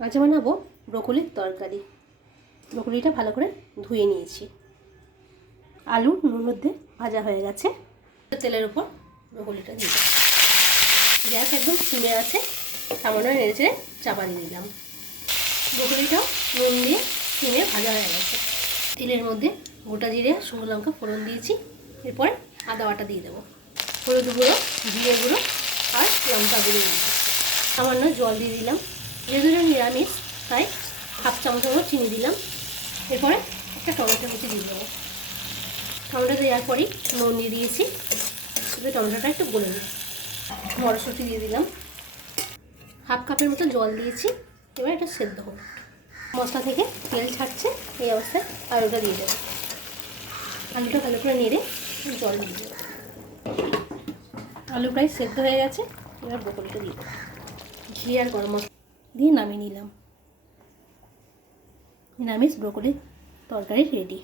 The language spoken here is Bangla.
আজ বানাবো ব্রকলির তরকারি। ব্রকলিটা ভালো করে ধুয়ে নিয়েছি। আলু নুন মধ্যে ভাজা হয়ে গেছে। তেলের উপর ব্রকলিটা দিয়ে দিলাম। গ্যাস একদম সিমে আছে, সামান্য নেড়ে চাপা দিয়ে দিলাম। ব্রকলিটাও নুন দিয়ে সিমে ভাজা হয়ে গেছে। তেলের মধ্যে গোটা জিরে শুকনো লঙ্কা ফোড়ন দিয়েছি। এরপরে আদা বাটা দিয়ে দেবো, হলুদ গুঁড়ো, জিরে গুঁড়ো আর লঙ্কা গুঁড়ো দিয়ে দিচ্ছি। সামান্য জল দিয়ে দিলাম। যেহেতু নিরামিষ তাই হাফ চামচ মতো চিনি দিলাম। এরপরে একটা টমেটো কুচি দিয়ে দেবো। টমেটো দেওয়ার পরেই নুন দিয়ে দিয়েছি। টমেটোটা একটু গলে নিই। মটরশুঁটি দিয়ে দিলাম। হাফ কাপের মতো জল দিয়েছি। এবার এটা সেদ্ধ হোক। মশলা থেকে তেল ছাড়ছে, এই অবস্থায় আলুটা দিয়ে দেবো। আলুটা ভালো করে নেড়ে জল দিয়ে দেবো। আলু প্রায় সেদ্ধ হয়ে গেছে। এবার ব্রকলিটা দিয়ে দেবো। ঘি আর গরম মশলা দিয়ে নামিয়ে নিলাম। নিরামিষ ব্রকলির তরকারি রেডি।